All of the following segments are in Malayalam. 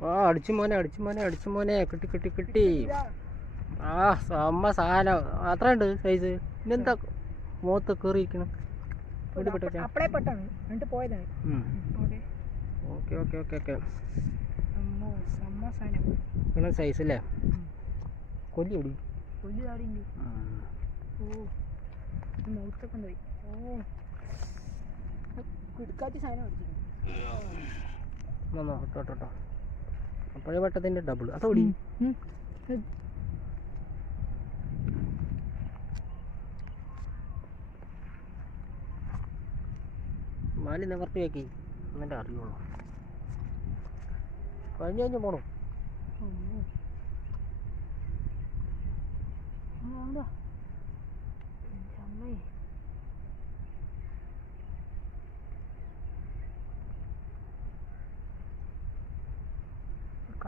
ആ അടിച്ചു മോനെ അടിച്ചു മോനെ അടിച്ചു മോനെ. കിട്ടി കിട്ടി കിട്ടി. ആ സമ്മ സാധനം. അത്രയുണ്ട് സൈസ് ഇന്നെന്താ മുഖത്ത് കയറിയിരിക്കണം okay okay okay okay okay. സമ്മ സാധനം. ഇങ്ങനെ സൈസ് അല്ലേ കൊല്ലി എവിടെ? വലിയ താടിയുണ്ട് ഓ ഇത് മുഖത്തൊക്കെ ഉണ്ട്. ഓ. കിടക്കാത്ത സാധനം അടിച്ചിരുന്നു. നോട്ടോ കേട്ടോ അപ്പോഴേ വട്ടത്തിന്റെ ഡബിൾ അതോടി മാലി നിവർത്തി വെക്കി. എന്നിട്ട് അറിയുള്ളൂ. കഴിഞ്ഞ കഴിഞ്ഞ പോണോ. അമ്മേ.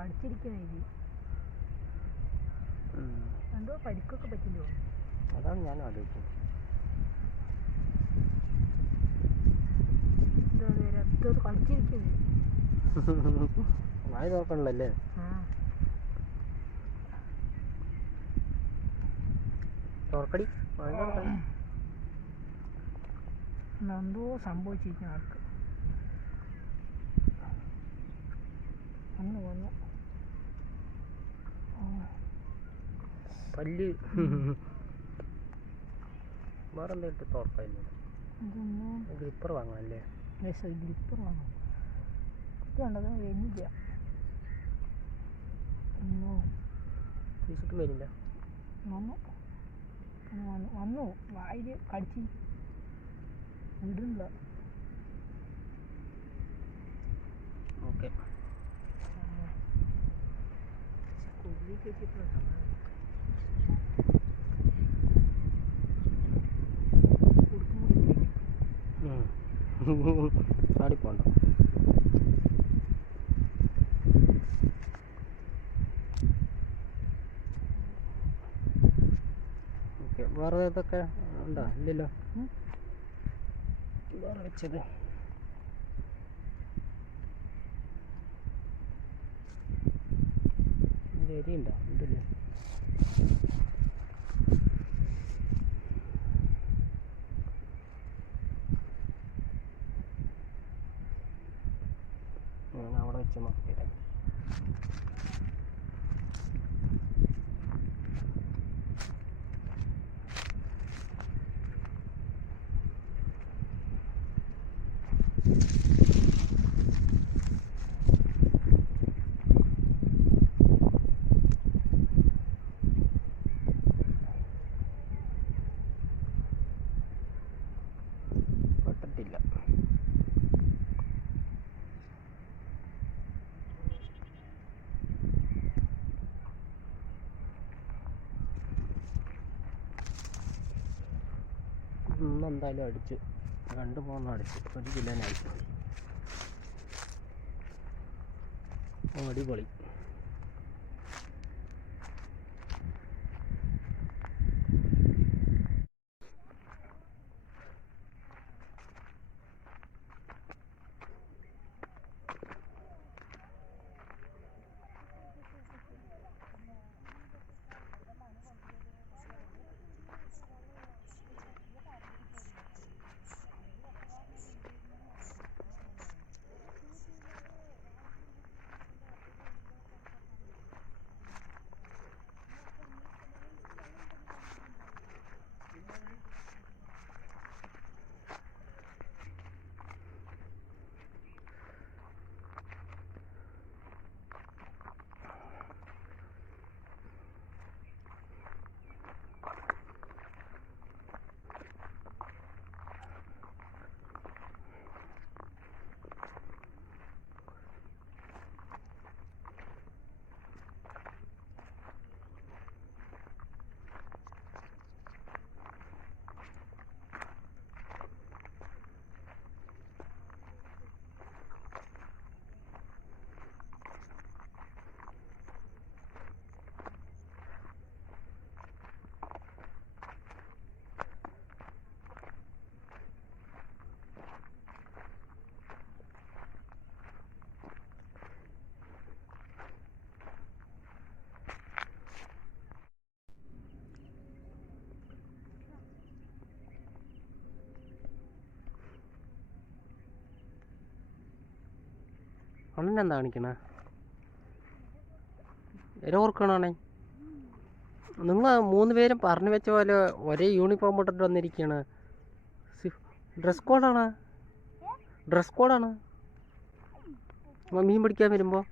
കളിച്ചിരിക്കണേ എന്തോ പരിക്കൊക്കെ പറ്റില്ലോ? അതാണ് ഞാൻ ആലോചിച്ചത്. എന്താ കളിച്ചിരിക്കുന്നത് വായ നോക്കണല്ലേ തുറക്കടി. എന്തോ സംഭവിച്ചിരിക്കുന്നു ആൾക്ക്. വന്നു വന്നു ആ, പല്ല്. വേറെ എന്തെങ്കിലും തുറക്കായിരുന്നു ഇതൊന്നും ഗ്രിപ്പർ വാങ്ങാനല്ലേ ഗ്ലിപ്പർ വാങ്ങും കണ്ടത് ഫീസിട്ട് വരുന്നില്ല. വന്നു. വന്നു. വായിൽ കടിച്ച് വിടുന്നില്ല. ഓക്കെ. കൊല്ലി കെട്ടിയിട്ടുള്ള ചാടിപ്പോണ്ട? ഓക്കെ വേറെ ഇതൊക്കെ ഉണ്ടോ? ഇല്ലല്ലോ. വേറെ വെച്ചത്. എരി ഉണ്ടോ? ഉണ്ടല്ലേ? ഞാൻ അവിടെ വെച്ച് എന്തായാലും അടിച്ചു. രണ്ട് മൂന്ന് അടിച്ചു. ഒരു കിലോനായി. അടിപൊളി. അണ്ണൻ എന്താ കാണിക്കണേ? ഇര ഓർക്കണേ നിങ്ങൾ മൂന്ന് പേരും പറഞ്ഞു വെച്ച പോലെ ഒരേ യൂണിഫോം ഇട്ടിട്ട് വന്നിരിക്കുകയാണ് ഡ്രസ് കോഡാണ് ഡ്രസ് കോഡാണ് മീൻ പിടിക്കാൻ വരുമ്പോൾ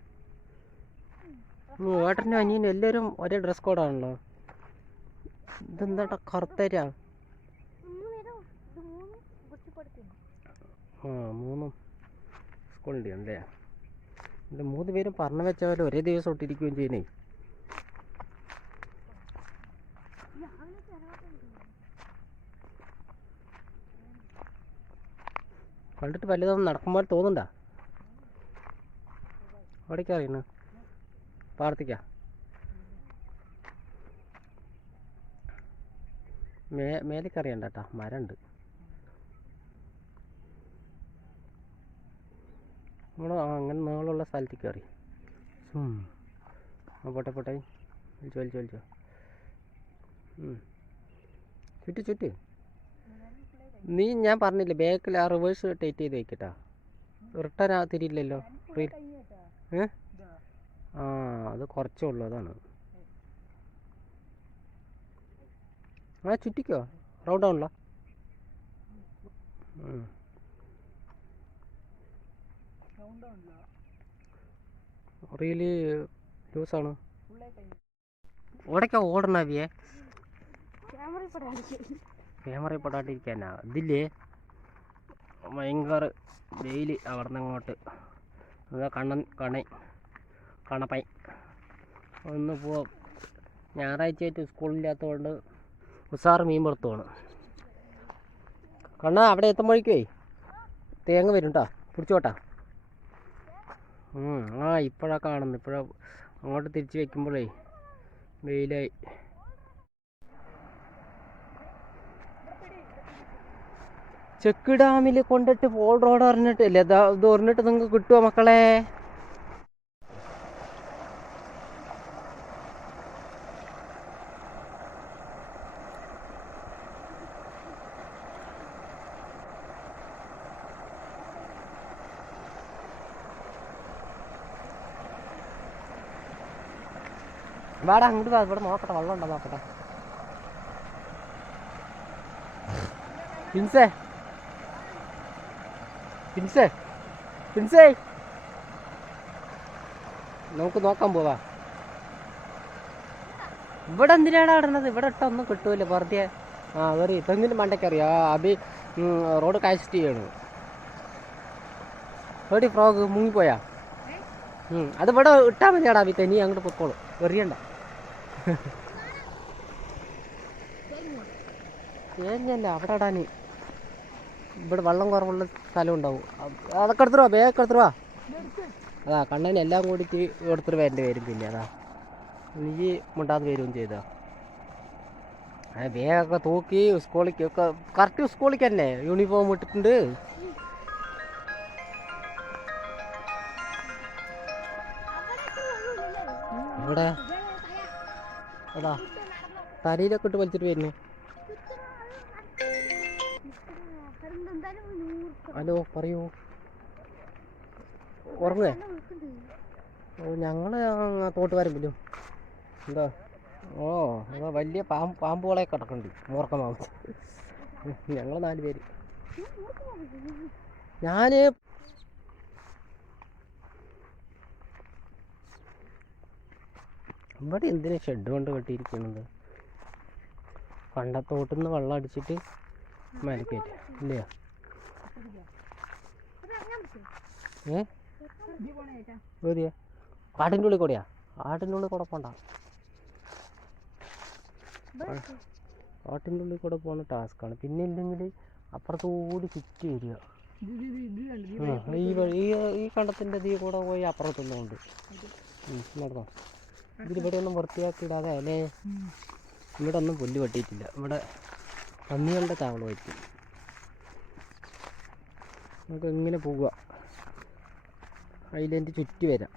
ഏട്ടനും അനിയനും എല്ലാവരും ഒരേ ഡ്രസ് കോഡാണല്ലോ ഇതെന്താട്ടാ കറുത്തരാ? ആ മൂന്നും സ്കൂളിന്റെ അല്ലേ മൂന്ന് പേരും പറഞ്ഞു വെച്ചാൽ ഒരേ ദിവസം ഇട്ടിരിക്കുകയും ചെയ്യുന്നേ കണ്ടിട്ട് വലുതൊന്നും നടക്കുമ്പോൾ തോന്നുന്നുണ്ടാ? അവിടേക്ക് അറിയണ? പാടത്തേക്കാ മേ മേലേക്ക് കേട്ടാ മരമുണ്ട് നമ്മൾ അങ്ങനെ നീളമുള്ള സ്ഥലത്തേക്ക് കയറി. ആ പോട്ടെ പോട്ടെ. വലിച്ചോ വലിച്ചോ വലിച്ചോ ചുറ്റി ചുറ്റി. നീ ഞാൻ പറഞ്ഞില്ലേ ബാക്കിൽ ആ റിവേഴ്സ് ടൈറ്റ് ചെയ്ത് വെക്കട്ടാ. റിട്ടേൺ ആ തിരിയില്ലല്ലോ ഏ? ആ അത് കുറച്ചേ ഉള്ളൂ അതാണ്. ആ ചുറ്റിക്കോ. റൗണ്ട് ആണല്ലോ റീൽ ലൂസാണ് ഓടയ്ക്കാ ഓടണ അവിയെ ക്യാമറയിൽ പെടാണ്ടിരിക്കാനാ ഇതില്ലേ ഭയങ്കര വെയിൽ അവിടെ നിന്ന് അങ്ങോട്ട് അതാ കണ്ണൻ കണൈ കണപ്പൈ ഒന്ന് പോ ഞായറാഴ്ച ആയിട്ട് സ്കൂളില്ലാത്തതുകൊണ്ട് ഉസാറ് മീൻ പുറത്തുമാണ് കണ്ണ അവിടെ എത്തുമ്പോഴേക്കേ തേങ്ങ വരും കേട്ടോ പിടിച്ചോട്ടാ. ആ ഇപ്പോഴാണ് കാണുന്നത് ഇപ്പോഴാ അങ്ങോട്ട് തിരിച്ച് വെക്കുമ്പോഴേ വെയിലായി. ചെക്ക് ഡാമിൽ കൊണ്ടിട്ട് പോൾ റോഡ് പറഞ്ഞിട്ട് ലതാ ഇത് പറഞ്ഞിട്ട് നിങ്ങൾക്ക് കിട്ടുമോ മക്കളെ? വാടാ അങ്ങോട്ട് വാ ഇവിടെ നോക്കട്ടെ വെള്ളം ഉണ്ടോ നോക്കട്ടെ. പിൻസേ. പിൻസേ. പിൻസേ. നമുക്ക് നോക്കാൻ പോവാ. ഇവിടെ എന്തിനാണ് ഇടണത്? ഇവിടെ ഇട്ടൊന്നും കിട്ടൂല വെറുതെ. ആ വെറി തെങ്ങിന് മണ്ടയ്ക്കറിയാ? അബി റോഡ് കാസ്റ്റ് ചെയ്യണു. എടി ഫ്രോഗ് മുങ്ങിപ്പോയാ? അത് ഇവിടെ ഇട്ടാൽ മതിയാടാ അബി. തനി അങ്ങോട്ട് പൊക്കോളൂ. എറിയണ്ട തേങ്ങയല്ല അവിടെ ഇടാൻ. ഇവിടെ വെള്ളം കുറവുള്ള സ്ഥലം ഉണ്ടാവും. അതൊക്കെ എടുത്തുവാ വേഗം എടുത്തുവാ അതാ കണ്ണന് എല്ലാം കൂടിയിട്ട് എടുത്തിട്ട് വരേണ്ടി വരും പിന്നെ അതാ. നീ മുണ്ടാതെ വരികയും ചെയ്താ. ആ വേഗമൊക്കെ തൂക്കി സ്കൂളിലേക്ക് ഒക്കെ കറക്റ്റ് സ്കൂളിലേക്ക് തന്നെ യൂണിഫോം ഇട്ടിട്ടുണ്ട്. ഇവിടെ അതാ. തലയിലൊക്കെ ഇട്ട് വലിച്ചിട്ട് വരുന്നു. ഹലോ പറയൂ. ഉറങ്ങേ ഓ ഞങ്ങൾ തോട്ട് വരമ്പിലും എന്താ? ഓ അതാ വലിയ പാമ്പ് പാമ്പുകളെ കിടക്കുന്നുണ്ട് മൂർക്കമാവും ഞങ്ങൾ നാല് പേര്. ഞാൻ ഇവിടെ എന്തിനാ ഷെഡ് കൊണ്ട് കെട്ടിയിരിക്കുന്നത് പണ്ടത്തോട്ടിൽ നിന്ന് വെള്ളം അടിച്ചിട്ട് മരക്കേറ്റ് ഇല്ലയോ? ഏ? ഏതിയാ? കാട്ടിന്റെ ഉള്ളിൽ കൂടെയാ? കാട്ടിന്റെ ഉള്ളിൽ കൂടെ പോണ്ട. ആട്ടിന്റെ ഉള്ളിൽ കൂടെ പോകുന്ന ടാസ്ക്കാണ് പിന്നെ ഇല്ലെങ്കിൽ അപ്പുറത്തോടി ചുറ്റി വരിക. ഈ വഴി ഈ കണ്ടത്തിന്റെ തീ കൂടെ പോയി അപ്പുറത്തുനിന്നുകൊണ്ട് നടന്നോ? ഇതിലിവിടെ ഒന്നും വൃത്തിയാക്കി ഇടാതെ അല്ലേ? ഇവിടെ ഒന്നും പുല്ല് വെട്ടിയിട്ടില്ല. ഇവിടെ പന്നികളുടെ താവളമായിരിക്കും. നമുക്ക് ഇങ്ങനെ പോവുക. അതിലെന്റെ ചുറ്റി വരാം.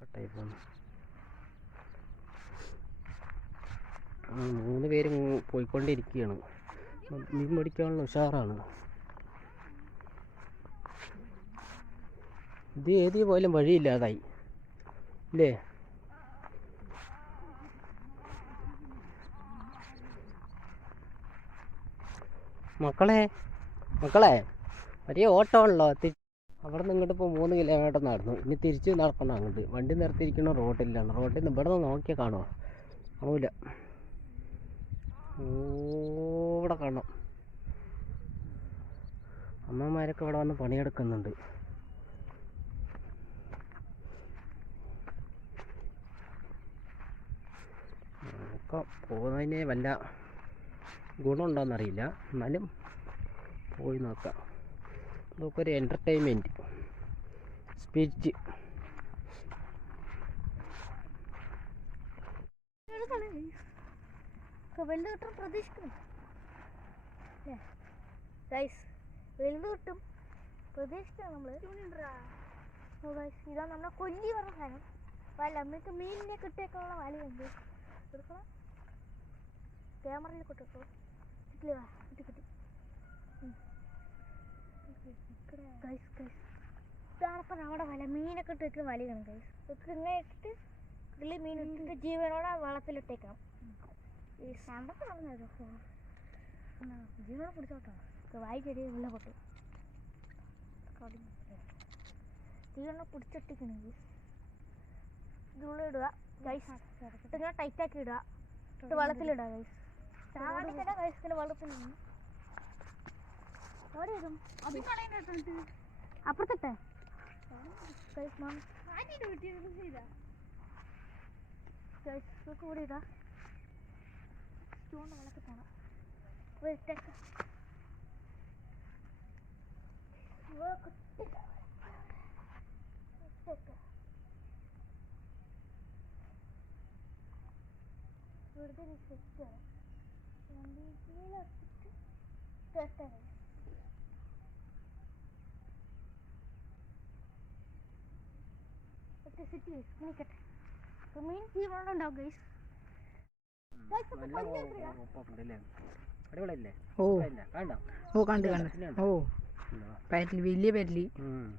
കട്ടായി മൂന്ന് പേര് പോയിക്കൊണ്ടിരിക്കുകയാണ് മീൻ പിടിക്കാനുള്ള ഉഷാറാണ്. ഇത് ഏത് പോയാലും വഴിയില്ലാതായി. അല്ലേ മക്കളെ മക്കളെ വലിയ ഓട്ടമാണല്ലോ. അവിടെ നിന്ന് ഇങ്ങോട്ട് ഇപ്പോൾ മൂന്ന് കിലോമീറ്റർ നടന്നു. ഇനി തിരിച്ച് നടക്കണം അങ്ങോട്ട്. വണ്ടി നിർത്തിയിരിക്കണ റോഡിലാണ് റോഡിൽ നിന്ന് ഇവിടെ നിന്ന് നോക്കിയാൽ കാണുമോ ആവില്ല ഇവിടെ കാണാം അമ്മമാരൊക്കെ ഇവിടെ വന്ന് പണിയെടുക്കുന്നുണ്ട്. ഒക്കെ പോകുന്നതിന് വല്ല ഗുണമുണ്ടോയെന്നറിയില്ല എന്നാലും പോയി നോക്കാം. ഇതൊക്കെ ഒരു എന്റർടൈൻമെന്റ് സ്പീച്ച് വലുത് കിട്ടും. പ്രതീക്ഷിക്കണം കൊല്ലി പറഞ്ഞ സാധനം. വല നമുക്ക് മീനിനെ കിട്ടിയേക്കാനുള്ള വലയുണ്ട് എടുക്കണം ക്യാമറയിൽ കിട്ടോ കിട്ടില്ല? കിട്ടി കിട്ടി. ഗൈസ് ഗൈസ് ഇതാണിപ്പോൾ നമ്മുടെ വല. മീനൊക്കെ ഇട്ട് വെക്കുന്ന വലയാണ് ഗൈസ് ഇതൊക്കെ ഇങ്ങനെ ഇട്ടിട്ട് ഇതിൽ മീൻ ഇട്ടിട്ട് ജീവനോടെ വെള്ളത്തിലിട്ടേക്കണം ഈ സണ്ടൊക്കെ പറഞ്ഞോ ജീവനെ പിടിച്ചോട്ടോ. വായിക്കടി ഉള്ള പൊട്ടി. ജീവനെ ഗൈസ് ഇതിനുള്ളിൽ ഇടുക. ഗൈസ് ഇങ്ങനെ ടൈറ്റാക്കി ഇടുക. ഇട്ട് വെള്ളത്തിലിടുക ഗൈസ് ഗൈസ് ഇങ്ങനെ വെള്ളത്തിൽ എവിടെ ഇടും അപ്പുറത്തിട്ടെ ഗൈസ് മാം ഗൈസ് നമുക്ക് സ്റ്റോൺ വെള്ളത്തിൽ പോണം ഇട്ടേക്കാം. വെറുതെ സെറ്റ് സെറ്റ് നിൽക്കട്ടെ മീൻ ജീവനുണ്ടാവും ഗൈസ് അടിപൊളിയല്ലേ? ഓ. കാണോ ഓ കണ്ട് കണ്ട്. ഓ. പരലി വലിയ പരലി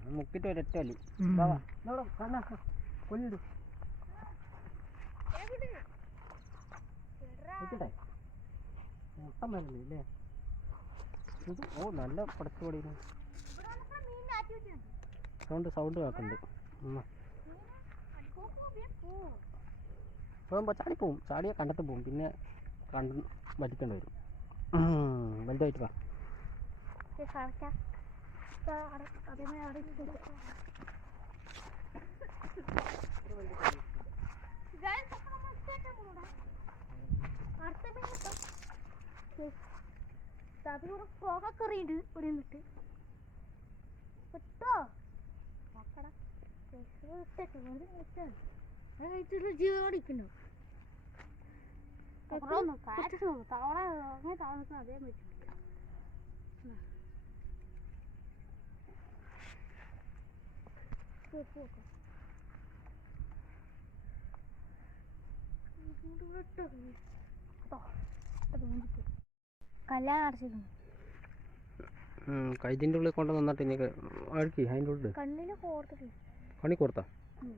മുക്കിട്ട് ഒരൊറ്റ വലി. ഉം. വാ, അല്ലേ ഇത് ഓ നല്ല പടച്ചു പൊടിയുന്നു സൗണ്ട് സൗണ്ട് കേൾക്കുന്നുണ്ട് ചാടി പോവും. ചാടിയാൽ കണ്ടത്ത് പോവും. പിന്നെ കണ്ട് വലിക്കേണ്ടി വരും. വലുതായിട്ട് വാ. അടുത്ത അതിലൂടെ ഫ്രോഗൊക്കെ എറിയുന്നുണ്ട്. ഇവിടെ നിന്നിട്ട്. കിട്ടോ നോക്കടാ. അതേ പറ്റും കല്യാണം അടച്ചിരുന്നു കൈതിന്റെ ഉള്ളിൽ കൊണ്ട് നിന്നിട്ട് ഇനി അഴുക്കി അതിന്റെ ഉള്ളിൽ കണ്ണിൽ കോർത്തിട്ടില്ല പണി കൊടുത്താ ഉം.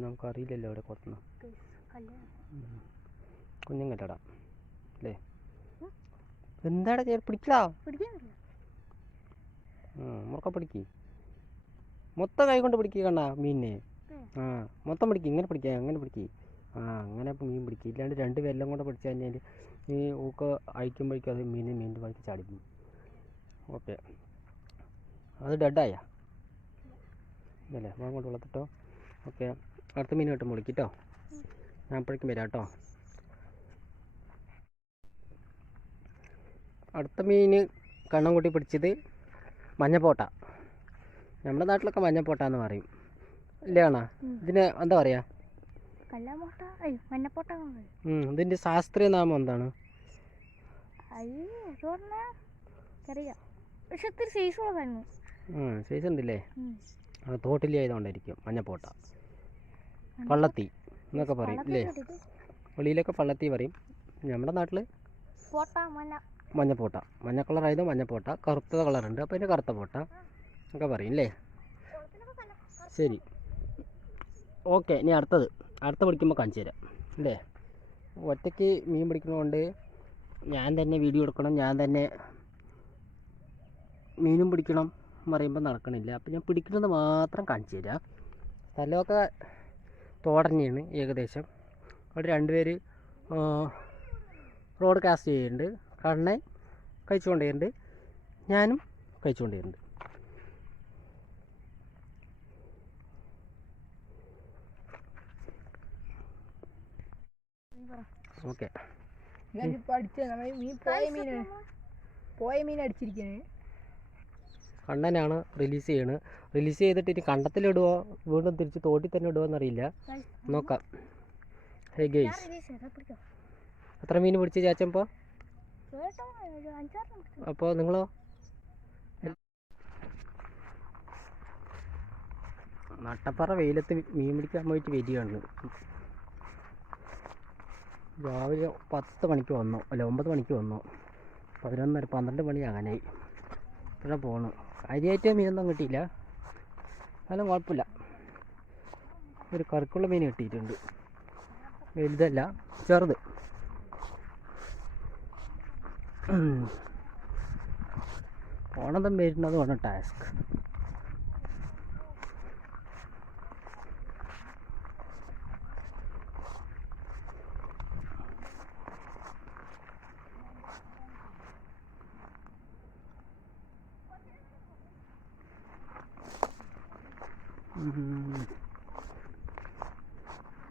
നമുക്ക് അറിയില്ലല്ലോ അവിടെ കൊടുത്തുന്ന കല്യാണം കുഞ്ഞും കെട്ടടാ അല്ലേ? എന്താടാ ചേർ പിടിക്കടാ. മുറുക്ക പിടിക്ക്. മൊത്തം കൈ കൊണ്ട് പിടിക്കുക കണ്ണാ മീനിനെ. ആ മൊത്തം പിടിക്കുക ഇങ്ങനെ പിടിക്കുക അങ്ങനെ പിടിക്കുക ആ അങ്ങനെ മീൻ പിടിക്കുക ഇല്ലാണ്ട് രണ്ട് വെല്ലം കൊണ്ട് പിടിച്ചു കഴിഞ്ഞാൽ ഈ ഊക്ക അയക്കുമ്പോഴേക്കും അത് മീൻ മീന്റെ വഴിക്ക് ചാടിക്കും ഓക്കെ. അത് ഡെഡായ? ഇല്ലല്ലേ അപ്പോൾ അങ്ങോട്ട് വളർത്തിട്ടോ. ഓക്കെ അടുത്ത മീൻ കിട്ടും വിളിക്കിട്ടോ ഞാൻ അപ്പോഴേക്കും വരാം കേട്ടോ. അടുത്ത മീൻ കണ്ണം കൂട്ടി പിടിച്ചത് മഞ്ഞപ്പോട്ട. നമ്മുടെ നാട്ടിലൊക്കെ മഞ്ഞപ്പോട്ട എന്ന് പറയും. ഇല്ലേ കാണാ ഇതിന് എന്താ പറയുക ഇതിന്റെ ശാസ്ത്രീയ നാമം എന്താണ്? സൈസ് ഉണ്ടല്ലേ. അത് തോട്ടിലി ആയതുകൊണ്ടായിരിക്കും മഞ്ഞപ്പോട്ട. പള്ളത്തി എന്നൊക്കെ പറയും അല്ലേ വെളിയിലൊക്കെ പള്ളത്തി പറയും. നമ്മുടെ നാട്ടിൽ മഞ്ഞപ്പോട്ട. മഞ്ഞ കളർ കളറായത് മഞ്ഞപ്പോട്ട. കറുത്ത കളർ ഉണ്ട് അപ്പോൾ അതിന്റെ കറുത്ത പോട്ട എന്നൊക്കെ പറയും അല്ലേ ശരി. ഓക്കെ ഇനി അടുത്തത്. അടുത്ത പിടിക്കുമ്പോൾ കാണിച്ചു തരാം. അല്ലേ ഒറ്റയ്ക്ക് മീൻ പിടിക്കുന്നതുകൊണ്ട് ഞാൻ തന്നെ വീഡിയോ എടുക്കണം ഞാൻ തന്നെ മീനും പിടിക്കണം എന്ന് പറയുമ്പോൾ നടക്കണില്ല. അപ്പോൾ ഞാൻ പിടിക്കുന്നത് മാത്രം കാണിച്ചു തരാം. സ്ഥലമൊക്കെ തോടന്നെയാണ് ഏകദേശം. അവിടെ രണ്ടുപേര് ആ, റോഡ് കാസ്റ്റ് ചെയ്യുന്നുണ്ട്. കണ്ണൻ കഴിച്ചുകൊണ്ടിരുന്നുണ്ട് ഞാനും കഴിച്ചുകൊണ്ടേയുണ്ട്. ഓക്കെ. പോയ മീൻ അടിച്ചിരിക്കണേ. കണ്ണനാണ് റിലീസ് ചെയ്യണത് റിലീസ് ചെയ്തിട്ട് ഇനി കണ്ടത്തിലിടുവോ വീണ്ടും തിരിച്ച് തോട്ടിൽ തന്നെ ഇടുവോ എന്നറിയില്ല. നോക്കാം. ഹേ ഗെയ്സ് എത്ര മീൻ പിടിച്ച് ചാച്ചപ്പോൾ കേട്ടോ ഒരു അഞ്ചാറ് അപ്പോൾ നിങ്ങളോ? നട്ടപ്പറ വെയിലത്ത് മീൻ പിടിക്കാൻ പോയിട്ട് വരികയാണ്. രാവിലെ പത്ത് മണിക്ക് വന്നു അല്ല ഒമ്പത് മണിക്ക് വന്നു. പതിനൊന്നര പന്ത്രണ്ട് മണി അങ്ങനെ ഇപ്പോഴാണ് പോണു. കാര്യമായിട്ട് മീനൊന്നും കിട്ടിയില്ല. എന്നാലും കുഴപ്പമില്ല. ഒരു കറുക്കുള്ള മീൻ കിട്ടിയിട്ടുണ്ട്. വലുതല്ല ചെറുത്. ഉം. വരുന്നത് വരുന്നതുമാണ് ടാസ്ക്.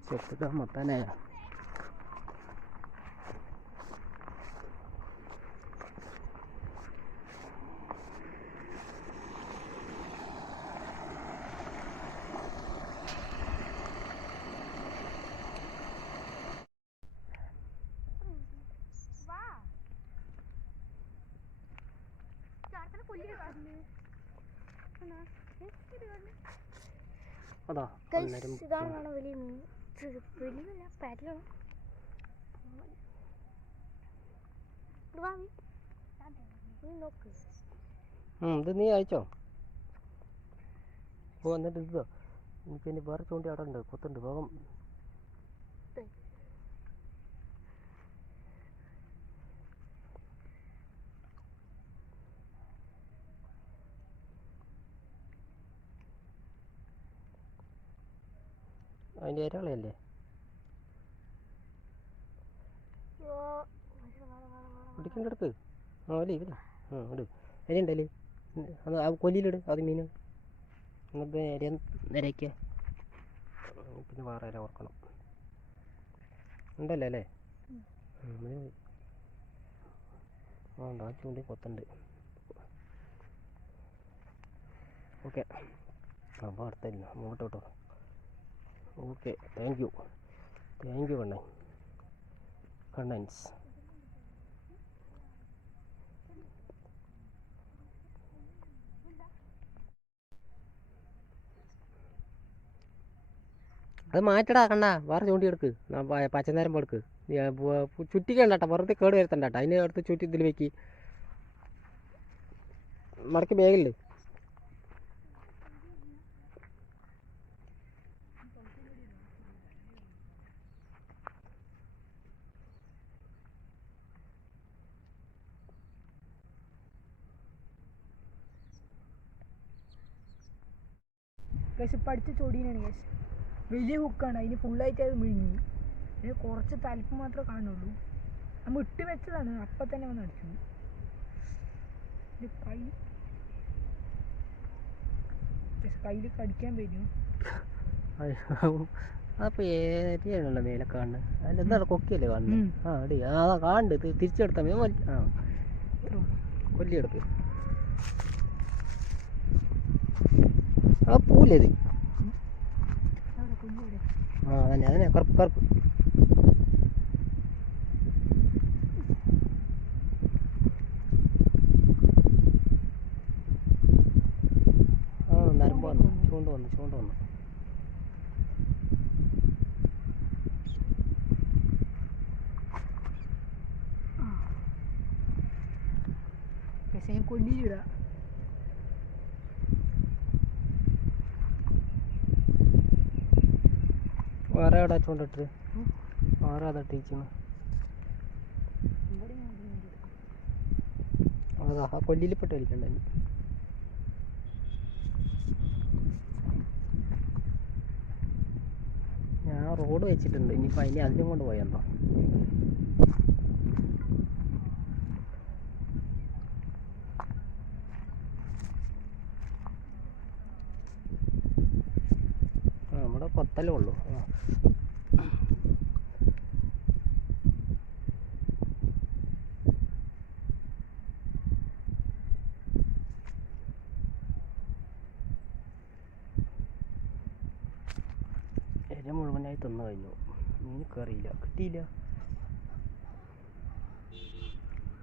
ചെറുതൊക്കെ മൊത്താനായ ചേട്ടനെ കൊല്ലി അതാ അന്നേരം ഇതാണ് വലിയ മീൻ? വലിയതല്ല പാറ്റിലാണ് ഇത് നീ അയച്ചോ? ഓ എന്നിട്ട് ഇതോ. എനിക്ക് ഇനി വേറെ ചൂണ്ടി അവിടെ ഉണ്ട് കൊത്തുണ്ട് വേഗം. അതിന്റെ ഇരകളല്ലേ വാ. പിടിക്കണ്ട എടുക്ക് ആ അല്ലേ ഇവർ ആ ഇട്. ഇരയുണ്ടല്ലേ അത് ആ കൊല്ലിയിലിട് അത് മീൻ എന്നിട്ട് ഇര നിരയ്ക്ക. പിന്നെ വേറെ ഇര ഓർക്കണം ഉണ്ടല്ലോ അല്ലേ. ആ ഉണ്ട്. ആ ചൂണ്ടി കൊത്തുണ്ട്. ഓക്കെ. അപ്പോൾ അടുത്തില്ല അങ്ങോട്ട് കേട്ടോ okay thank you thank you Kannan Kannans അത് മാറ്റടാ കണ്ണ. വേറെ ചൂണ്ടി എടുക്ക്. പച്ചനേരം എടുക്ക്. പു- വെറുതെ കേട് വരുത്തണ്ടാട്ടാ അതിന് അടുത്ത് ചുറ്റി ഇതിൽ വെക്കി. മടക്കി ബാഗിൽ ഇപ്പം അടിച്ച ചൊടീനാണ് കേസ് വലിയ ഹുക്കാണ് അതിന് ഫുള്ളായിട്ട് അത് മിഴുങ്ങി. അതിന് കുറച്ച് തലപ്പ് മാത്രമേ കാണുള്ളൂ നമ്മൾ ഇട്ട് വെച്ചതാണ്. അപ്പം തന്നെ വന്ന് അടിച്ചു. കൈ കയ്യിൽ കടിക്കാൻ വരും. ഏരിയാണല്ലോ മേലെ കാണുന്നത് കൊക്കിയല്ലേ കാണുന്നത്? ഉം. ആ അടി. ആ അതാ കാണുന്നുണ്ട് ഇത് തിരിച്ചെടുത്താൽ മതി വലി- ആ കൊല്ലിയെടുക്ക് ആ ഇത്? അവിടെ ആ അതന്നെ അതന്നെ കറുപ്പ് കറുപ്പ്. ആ നരമ്പ് വന്നു ചൂണ്ട് വന്നു ചൂണ്ട് വന്നു. പക്ഷേ ഞാൻ കൊല്ലിയിലിടാം വേറെ എവിടെ ചൂണ്ടിട്ട് വേറെ അതാ ടീച്ചിങ് അതാ ആ കൊല്ലിയിൽ പെട്ട് ഞാൻ റോഡ് വെച്ചിട്ടുണ്ട്. ഇനിയിപ്പോൾ അതിനെ അതിലും കൊണ്ട് പോയല്ലോ നമ്മുടെ കൊത്തലേ ഉള്ളൂ. ഇര മുഴുവനായി തിന്നു കഴിഞ്ഞു. മീൻ കയറിയില്ല കിട്ടിയില്ല.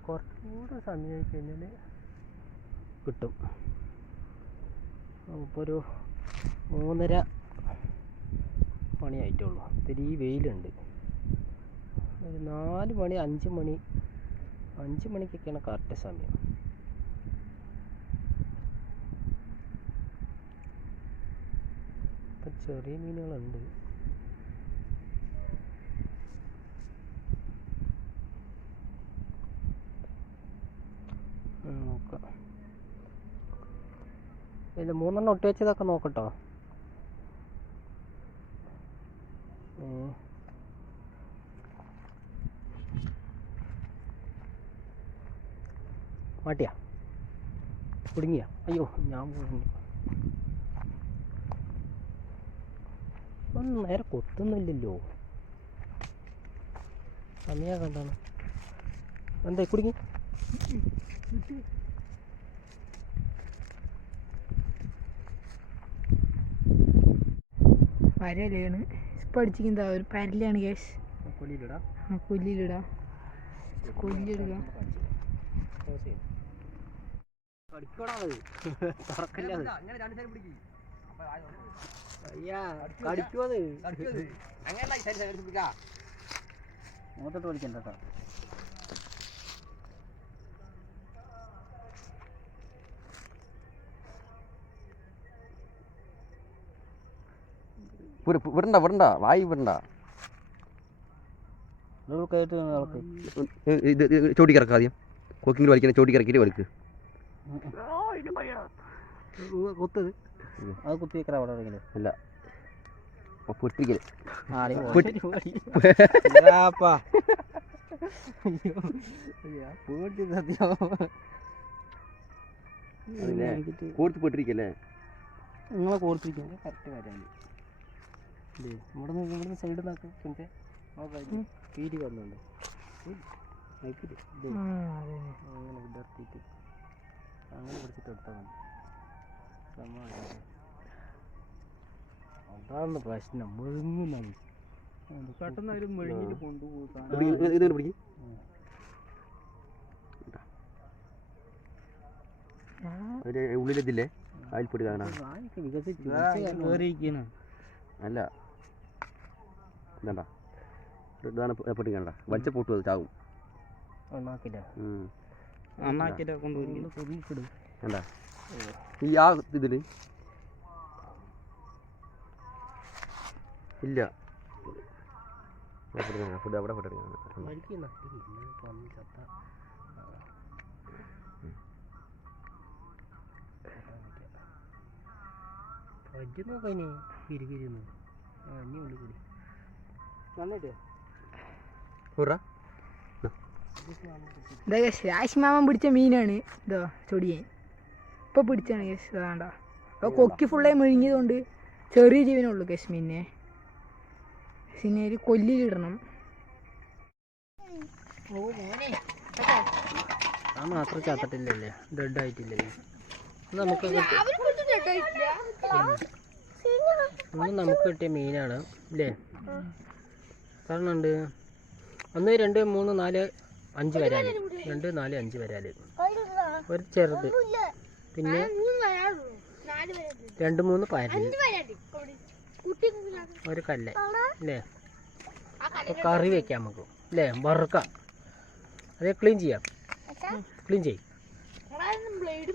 കുറച്ചുകൂടെ സമയമായി കഴിഞ്ഞാൽ കിട്ടും. ഇപ്പോൾ ഒരു മൂന്നര മണിയായിട്ടുള്ളൂ ഇത്തിരി വെയിലുണ്ട്. ഒരു നാല് മണി അഞ്ച് മണി അഞ്ച് മണിക്കൊക്കെയാണ് കറക്റ്റ് സമയം. ഇപ്പം ചെറിയ മീനുകളുണ്ട്. നോക്കാം. ഇത് മൂന്നെണ്ണം ഒട്ടി വെച്ചതൊക്കെ നോക്കട്ടോ ഏ. മാട്ടിയാ? കുടുങ്ങിയ? അയ്യോ ഞാൻ ഒന്നും നേരെ കൊത്തുന്നില്ലല്ലോ. സമയ കണ്ടാണ് എന്താ കുടുങ്ങി? വരലാണ്. ഇപ്പം അടിച്ചിരിക്കുന്ന ഒരു പരലാണ് കേസ് കൊല്ലിയിലിടാ. ആ കൊല്ലിയിലിടാ. കൊല്ലിയിടുക കടിക്കോടാ അത് തുറക്കല്ലേ അത് അയ്യാ കടിക്കോ അത് മൂത്തോട്ട് വലിക്കണ്ട കേട്ടോ വിടണ്ട വിടണ്ട. വായി വിടണ്ട. ഇത് ചോട്ടിക്ക് ഇറക്കാം ആദ്യം. കൊക്കിങ്ങിൽ വലിക്കുന്ന ചോട്ടി ഇറക്കിയിട്ട് വലിക്ക്. കുത്തത്. അത് കുത്തി അല്ല. പൊട്ടിക്കൽ. കോർത്ത് പൊട്ടിരിക്കല്ലേ? നിങ്ങളെ കോർത്തിരിക്കും കറക്റ്റ് വരാൻ ഇവിടെ നിന്ന് ഇവിടെ നിന്ന് സൈഡിൽ നോക്ക് പിന്നെ കീരി വന്നുണ്ട്. അങ്ങനെ വിടർത്തിയിട്ട് അങ്ങനെ പിടിച്ചിട്ട് എടുത്താൽ മതി. അതാണ് പ്രശ്നം. മുഴുങ്ങുന്നത് പെട്ടെന്ന് അവർ മുഴുങ്ങിട്ട് കൊണ്ടുപോകാൻ ഇത് പിടിക്കും ഉള്ളിലെത്തില്ലേ? അതിൽ വികസിച്ചു അല്ല. ഇതണ്ട. ഇതാണ് പൊട്ടി വലിച്ച പൊട്ടു അത് ചാവും. ഈ ആ ഇതിൽ ഇല്ല. ഫുഡ് അവിടെ ഫുഡ് ആ ഇനി കൂടി. രാശിമാമൻ പിടിച്ച മീനാണ് ഇതോ ചൊടിയൻ. ഇപ്പൊ പിടിച്ചാണ് വേണ്ട അപ്പോൾ കൊക്കി ഫുള്ളായി മുഴുങ്ങിയതുകൊണ്ട് ചെറിയ ജീവനുള്ളൂ കേസ് മീനിനെ പിന്നെ ഒരു കൊല്ലിലിടണം മാത്രം ചത്തിട്ടില്ലല്ലേ? ഡെഡ് ആയിട്ടില്ലല്ലേ? നമുക്ക് കിട്ടിയ മീനാണ് അല്ലേ കാരണം ഉണ്ട് ഒന്ന് രണ്ട് മൂന്ന് നാല് അഞ്ച് വരാൽ രണ്ട് നാല് അഞ്ച് വരാൽ ഒരു ചെറുത്. പിന്നെ രണ്ട് മൂന്ന് പരൽ ഒരു കല്ല്. അല്ലേ കറി വെക്കാം നമുക്ക്. അല്ലേ വറുക്കാം. അതെ ക്ലീൻ ചെയ്യാം. ക്ലീൻ ചെയ്യും. ബ്ലേഡ്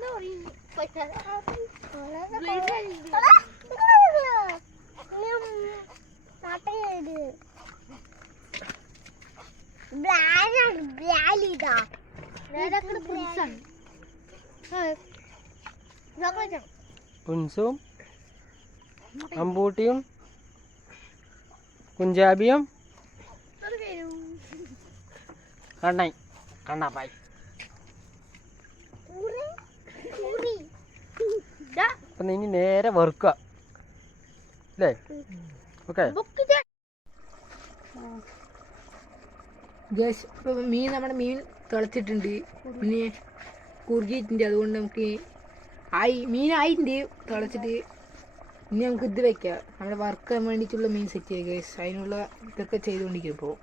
പുൻസും അമ്പൂട്ടിയും കുഞ്ചാബിയും കണ്ണൈ കണ്ണാപ്പായി അപ്പം നീ നേരെ വെറുക്കുക. അല്ലേ ഓക്കെ മീൻ നമ്മുടെ മീൻ തിളച്ചിട്ടുണ്ട്. പിന്നെ കുറുകിയിട്ടുണ്ട്. അതുകൊണ്ട് നമുക്ക് ആയി മീൻ ആയിട്ടുണ്ട് തിളച്ചിട്ട്. ഇനി നമുക്ക് ഇത് വെക്കാം. നമ്മുടെ വർക്ക് വേണ്ടിയിട്ടുള്ള മീൻ സെറ്റ് ചെയ്യുക ഗൈസ്. അതിനുള്ള ഇതൊക്കെ ചെയ്തുകൊണ്ടിരിക്കും ഇപ്പോൾ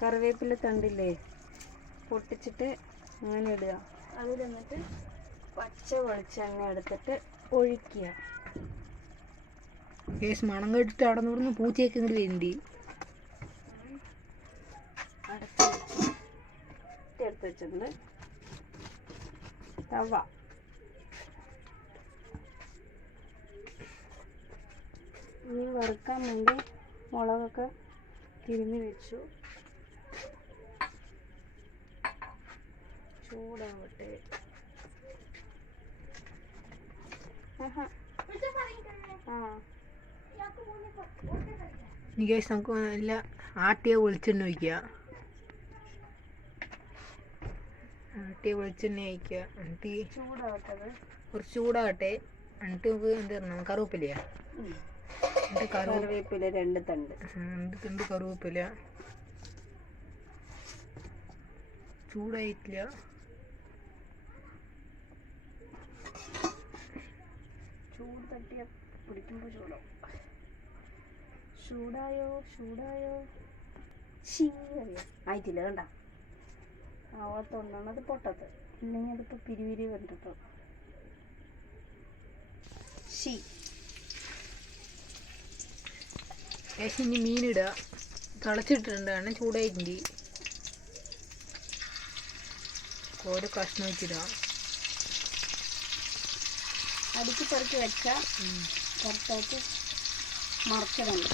കറിവേപ്പില തണ്ടില്ലേ? പൊട്ടിച്ചിട്ട് അങ്ങനെ ഇടുക. അതിൽ എന്നിട്ട് പച്ച വെളിച്ചെണ്ണ എടുത്തിട്ട് ഒഴിക്കുക. ഗൈസ് മണം കേട്ടിട്ട് അവിടെ നിന്ന് പൂച്ചയൊക്കെ ഇങ്ങോട്ട് എടുത്ത് വെച്ചിട്ടുണ്ട്. തവ. ഇനി വറുക്കാൻ വേണ്ടി മുളകൊക്കെ തിരുമ്മി വെച്ചു. ചൂടാവട്ടെ. ആ. ഗൈസ് നമുക്ക് നല്ല ആട്ടിയ വെളിച്ചെണ്ണ ഒഴിക്കുക. ആട്ടിയ വെളിച്ചെണ്ണ അയക്കുക എന്നിട്ട് ചൂടാവട്ടത് കുറച്ച് ചൂടാകട്ടെ എന്നിട്ട് നമുക്ക് എന്ത് പറഞ്ഞു കറുവപ്പിലയാ? എന്നിട്ട് കറുവ കറിവേപ്പില രണ്ട് തണ്ട്. രണ്ട് തണ്ട് കറുവപ്പില. ചൂടായിട്ടില്ല. ചൂട് തട്ടിയ പിടിക്കുമ്പോൾ ചൂടാവും. ചൂടായോ? ചൂടായോ? ആയിട്ടില്ല കണ്ട? ആവത്തൊന്നാണ് അത് പൊട്ടത്ത് ഇല്ലെങ്കിൽ അതിപ്പോൾ പിരിവിരി കണ്ടിട്ടോ ശി. ശേഷം ഇനി മീനിടുക തിളച്ചിട്ടുണ്ട് കാരണം ചൂടായിട്ടുണ്ട് ഓരോ കഷ്ണം വെച്ചിടുക അടുക്കി പെറുക്കി വെച്ചാൽ പുറത്തേക്ക് മറച്ചിടണ്ട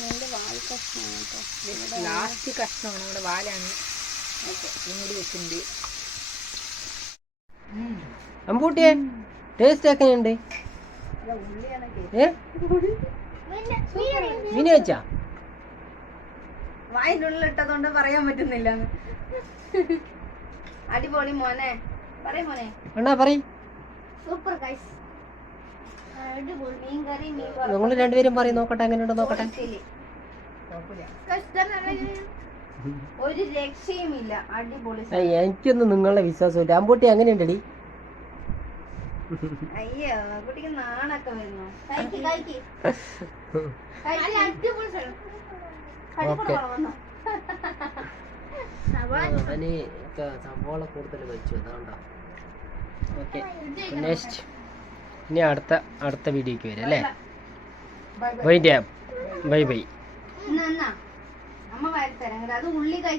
എന്റെ വാൽ കഷ്ണമാണ് കേട്ടോ ലാസ്റ്റ് കഷ്ണമാണ് നമ്മുടെ വാലാണ്. കൂടി വെച്ചിട്ടുണ്ട്. അമ്പൂട്ടിയെ ടേസ്റ്റ് എങ്ങനെയുണ്ട്? മീൻ വെച്ചാ വായിന്റെ ഉള്ളിലിട്ടതുകൊണ്ട് പറയാൻ പറ്റുന്നില്ല. അടിപൊളി മോനെ. പറയും മോനെ. അണ്ണാ പറയ്. സൂപ്പർ ഗൈസ് അടിപൊളി മീൻ കറി മീൻ നിങ്ങൾ രണ്ടുപേരും പറയും നോക്കട്ടെ എങ്ങനെയുണ്ട് നോക്കട്ടെ. ഒരു രക്ഷയുമില്ല. അടിപൊളി എനിക്കൊന്നും നിങ്ങളുടെ വിശ്വാസമില്ല. അമ്പൂട്ടി അങ്ങനെയുണ്ടടി. അയ്യോ കുട്ടിക്ക് നാണൊക്കെ വരുന്നു. ഞാൻ സവോള. കൂടുതൽ വെച്ചു അതുകൊണ്ടാ ഓക്കെ. നെക്സ്റ്റ് ഇനി അടുത്ത അടുത്ത വീഡിയോക്ക് വരാം അല്ലേ? ബൈ ബൈ ബൈ എന്നാ എന്നാ അമ്മ വാരി തരാം അത് ഉള്ളി കഴി